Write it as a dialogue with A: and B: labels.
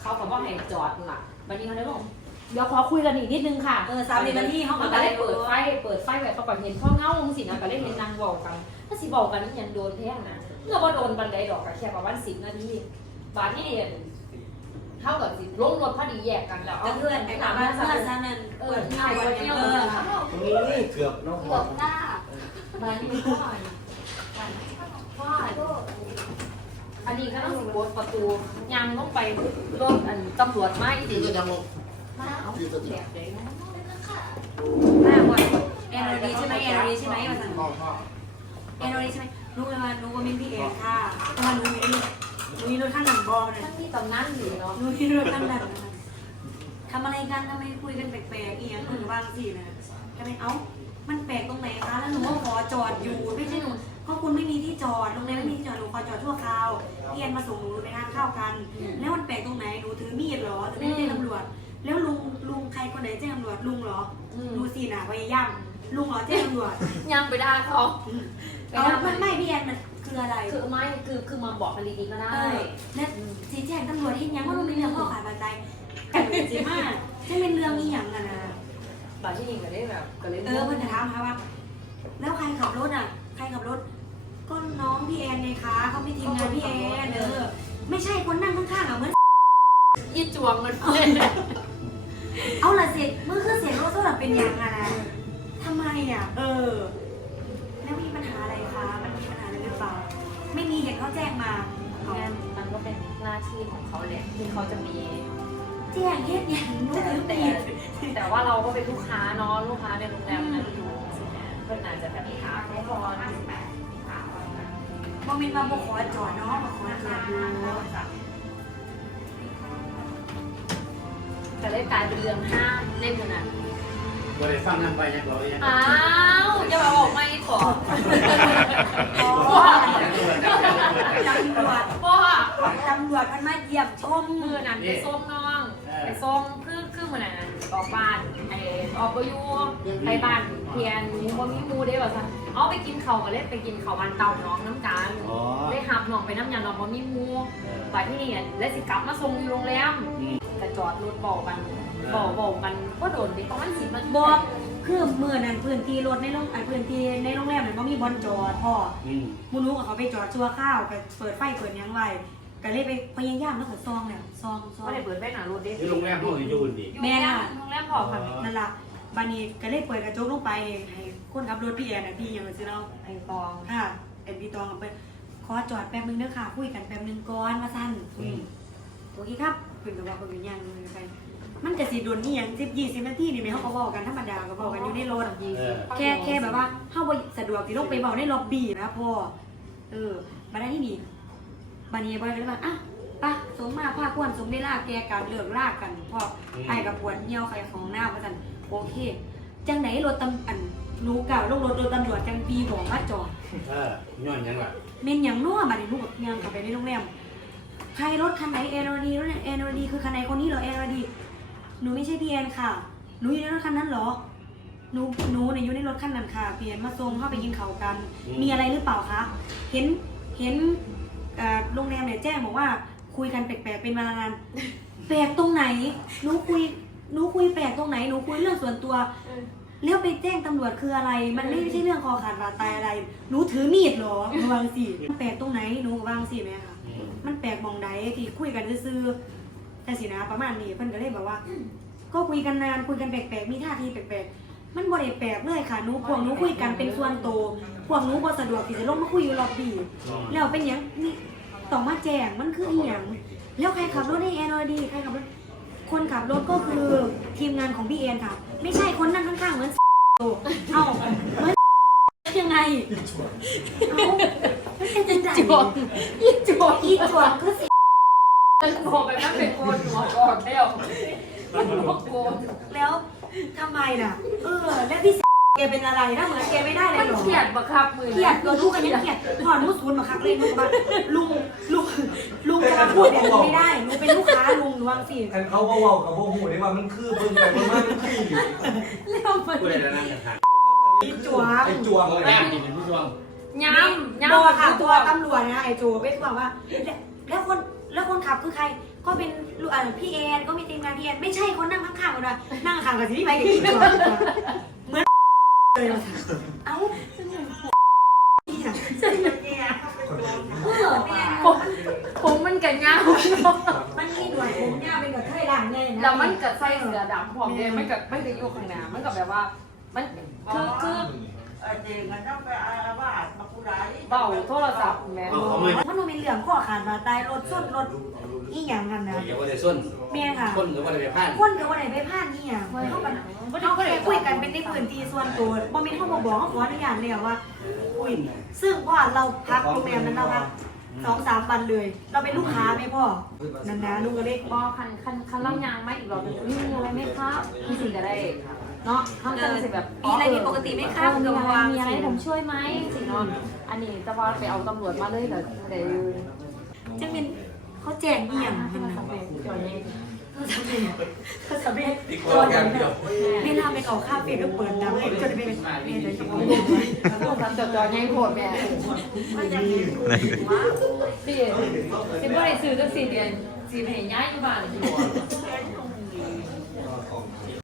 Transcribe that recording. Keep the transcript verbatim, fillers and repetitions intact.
A: เขาก็บอกให้จอดล่ะวันนี้เขาเลยบอกเดี๋ยวขอคุยกันอีกนิดนึงค่ะ
B: เออสามนาทีเขาก็
A: ได้
B: ได้
A: เปิดไฟเปิดไฟแบบประกอบเห็นพ่อเงาสินะก็เลยเห็นนางบอกกันถ้าสิบอกกันนี่ยังโดนแพงนะเมื่อว่าโดนบันไดดอกกับแค่ประมาณสิบนาทีบาทที่เรียนเท่ากับสิลงรถพอดีแยกกันแล้ว
B: จะเพื่อนไปถามว่าเพื่อนซะนั่น
A: เออที่ไหนวันนี้เออ
C: นี่เกือบน้อง
D: เกือบหน้า
A: บาทนี้พ่อพ่ออันนี้ก็ต้องสิบดประตูยังต้องไปรถอันตำรวจไม่ดิ
C: ที่จะยังลง
A: มาเอาแบบไหนนะ
B: หน้าวันแอนโรดีใช่ไหมแอนโรดีใช่ไหมมาสั่ง
C: พ่อพ่อ
B: แอนโรดีใช่ไหมรู้เลยว่ารู้ว่ามินพี่เองค่ะแต่ว่ารู้ไม่ได้รู้มีรถข้างหลังบอลเลย
A: ทั้งที่ตำนั้นอยู่เนาะ
B: รู้มีรถข้างหลังทำอะไรกันทำไมคุยกันแปลกๆเอียงคุณบ้างสินะทำไมเอ้ามันแปลกตรงไหนคะแล้วหนูก็ขอจอดอยู่ไม่ใช่หนูเพราะคุณไม่มีที่จอดโรงแรมไม่มีที่จอดหนูขอจอดชั่วคราวพี่แอนมาส่งหนูไปทานข้าวกันแล้วมันแปลกตรงไหนหนูถือมีดเหรอหรือไม่ได้ตำรวจแล้วลุงลุงใครคนไหนแจ้งตำรวจลุงเหรอดูสินะพยายามลุงเหรอแจ้งตำรวจ
A: ยังไปด่าเขา
B: เอาไม่ไม่พี่แอนมันคืออะไร
A: คือไม่คือคือมาบอกกันดีๆก็ได้
B: เออและสีแจ้งตำรวจเห็นยังว่าลุงเป็นเรื่องข้อขาดบาดใจกันจริงมากจะเป็นเรื่องนี้อย่างอะนะ
A: บาที่นี่ก็ได้แบบก็เลย
B: เออเพื่อนจะถามค่ะว่า แล้วใครขับรถอ่ะใครขับรถก็น้องพี่แอนไงคะเขาไม่ทีมงานพี่แอนเออไม่ใช่คนนั่งข้างๆอ่ะเหมือน
A: ยี่จวงมันเลย
B: เอาละเสียงเมื่อคือเสียงรถโซ่เป็นอย่างอะนะทำไมอ่ะ เออ แล้วมีปัญหาอะไรคะ มันมีปัญหาอะไรหรือเปล่า ไม่มีเห็นเขาแจ้งมาเอา
A: งานมันก็เป็นหน้าที่ของเขาแหละที่เขาจะมี
B: แจ้งเฮ็ดอย่างนู้น
A: แต่
B: หรือ
A: แต่
B: ผิด
A: แต่ว่าเราก็เป็นลูกค้าเนาะลูกค้าในโรงแรมนั้นอยู่สินะเพื่อนอาจจะแบบถามให้พอ
B: โมเมนต์มาบอกขอจอดเนาะมาขอจอดดู
A: แต่เลยกลายเป็นเรื่องห้ามในมือนั้น
C: บริฟังน้ำไปยังเรายัง
A: อ้าวอย่ามาบอกไม่ขอ
B: อ๋อตำรวจ
A: พ่อ
B: ตำรวจมันมาเยี่ยมชม
A: มือนั้นไปส้มน้องไปส้มคือคือมือนั้นออกบ้านไอ้ออกไปอยู่ไปบ้านเพียนมีบ่มีมูได้แบบว่าเอาไปกินเขาก็เลยไปกินเขาวันเต่าน้องน้ำกันได้หับน้องไปน้ำยาน้องบ่มีมูไปที่นี่แล้วสิกลับมาส่งอยู่โรงแรมแต่จอดรถบอกกันบอกบอกกันก็โดนไปประมาณสิบนาที
B: บอกคือเมื่อนั้นพื้นที่รถในโรงไอ้พื้นที่ในโรงแรมมันก็มีบอลจอดพ่อมูนุกับเขาไปจอดชั่วข้าวก็เปิดไฟเปิดยังไว้ก็เลยไปพยายามแล้วก็ซองเนี่ยซองซอง
A: ก็เลยเปิดแว่นหนารถได้
C: ที่โรงแรมห้องอยู่ดี
A: แม่น่ะโรงแรมพอค่ะ
B: นั่นล่ะบานี้ก็เลยเปิดกระจกลงไปให้คนขับรถพี่แอนน่ะพี่ยังซื้อเรา
A: ไอ้ตอง
B: ค่ะไอ้พี่ตองกับเปิ้ลขอจอดแป๊บนึงเด้อค่ะคุยกันแป๊บนึงก่อนมาสั้นโอเคครับเพิ่นก็บอกเพิ่นเป็นยังเลยไปมันจะสิโดนนี่ยังสิบยี่สิบนาทีนี่แม่เขาก็บอกกันธรรมดาก็บอกกันอยู่ในรถ แค่แค่แบบว่าเข้าไปสะดวกที่ลงไปเบาในล็อบบี้นะพ่อเออมาได้ที่นี่บานี้บอยก็เลยว่าอ่ะป่ะสมมาผ้าควนสมได้ลากแกการเลือกลากกันพ่อไอ้กับปวดเหี่ยวใครของหน้ามาสั่นโอเคจังไหนรถตำอันรู้เก่าลงรถรถตำรวจจังปีบอกมาจอด
C: เออย้อนยังล่ะ
B: เมนอย่างนัวมาในลูกกับยังขับไปในโรงแรมใครรถคันไหนเอโรดีรถเอโรดีคือคันไหนคนนี้เหรอเอโรดีหนูไม่ใช่พี่แอนค่ะหนูอยู่ในรถคันนั้นเหรอหนูหนูเนี่ยอยู่ในรถคันนั้นค่ะเปลี่ยนมาส่งเข้าไปกินข้าวกัน มีอะไรหรือเปล่าคะเห็นเห็นโรงแรมเนี่ยแจ้งบอกว่าคุยกันแปลกๆเป็นเวลานานแปลกตรงไหนหนูคุยหนูคุยแปลกตรงไหนหนูคุยเรื่องส่วนตัวแล้วไปแจ้งตำรวจคืออะไร มันไม่ใช่เรื่องคอขาดบาดตายอะไรหนูถือมีดเหรอหนูวางสิมันแปลกตรงไหนหนูวางสิแม่ค่ะมันแปลกมองใดที่คุยกันซื่อแต่สินะประมาณนี้เพิ่นก็เลยบอกว่า ก็คุยกันนานคุยกันแปลกๆมีท่าทีแปลกๆมันบ่ได้แปลกเลยค่ะหนูพวกหนูคุยกันเป็นส่วนโตวพวกหนูบ่สะดวกที่จะลงมาคุยอยู่ล็อบบี้แล้วเป็นหยังนี่ต้องมาแจ้งมันคืออีหยังแล้วใครขับรถให้แอนอดีใครขับรถคนขับรถก็คือทีมงานของพี่แอนค่ะไม่ใช่คนนั่งข้างๆเหมือนเอ้าเหมือนยังไงเอ้ามันเป็นจังได๋
A: จวงยี่จวง
B: อีจวงคือสิ
A: มันบอกไปนั่นเป็นโกนหัวก่อนแล้วมันบอกโกน
B: แล้วทำไมน่ะเออแล้วพี่แกเป็นอะไรนะเหมือนแกไม่ได้เลย
A: มัน
B: หรอ
A: เครียดบังคับมือ
B: เครียดตัวลูกกันยังเครียดถอนมุสูนมาคักเลยลูกมาลุงลุงลุงจะมาพูดแบบนี้ไม่ได้หนูเป็นลูกค้าลุงหนูวางสิ
E: อันเขาว่าเว้ากับพวกหูได้ว่ามันคือเบิ่งไปเบิ่งมามันคืออยู่
B: แล้วมัน
C: กูได้แล้วนั่งกันทาง
B: อีจวง
E: ไอ้จวงเลย
C: แม่นี่เป็นผู้ช่วง
A: ย้ำย้ำ
B: บอกค่ะ
A: ตั
B: ตัว วตำรวจนะไอ้โจไปบอกว่าแล้วคนแล้วคนขับคือใครก็เป็นลูกอ่าพี่แอนก็มีทีมงานพี่แอนไม่ใช่คนนั่งข้างๆกันนะนั่งข้างกับที่ไปกับที่ตัวเหมือนเลยเอ้าเออแม่
A: ผมผมมันกันยาว
B: มันมีหน่วยผมเนี่ยเป็นกับเทยหลังเลยนะ
A: แล้วมันกับใส่เสื้อดำพร้อมเลยมันกับไม่ได้อยู่ข้างหน้ามันกับแบบว่ามันคือคือเบาโทรศัพท์แม่
B: มันดูมีเหลืองข้อขาดมาตายรถส้นรถอีหยังกันนะ
C: เดี๋ยวก็ได้ส้น
B: แม่ค่ะ
C: คนก็ได้ไปพลาด
B: คนกับวันไหนไปพลาดนี่อ่ะเขากันเขาแค่คุยกันเป็นในพื้นที่ส่วนตัวบ่มีเขาบอกเขาขออนุญาตเลยว่าอุ้ยซึ่งพ่อเราพักโรงแรมนั้นเราพักสองสามวันเลย เราเป็นลูกค้าไหมพ่อนั่นนะลุงก็เล็ก
A: บอคันคันคันเล่ายางไม่อีกรอบนึงมีอะไรไหมครับพี่สิจะได้เนาะข้างต้นสิแบบ
B: มีอะไรผิดปกติไหมครับ
A: มีอะไร
B: วาง
A: มีอะไรผมช่วยไหมสิเนาะอันนี้จะว่าไปเอาตำรวจมาเลยเหรอเดี๋ยว
B: จะเป็นเขาแจ้งเอี่ยมมันนะ
A: จอดนี่
B: เขาสำเร็จเขาสำเร็จ
E: อีกคนแกเดียว
B: เวลาไปออกค่าเฟรก็เปิดดังจนไปเป็นเมียเดี๋ยวจะพูด
A: ต้องทำจอดจอดยังโหดแม่สิสิบ่ได้ซื้อจังสี่เดือนสิให้ย้ายอยู่บ้านอยู่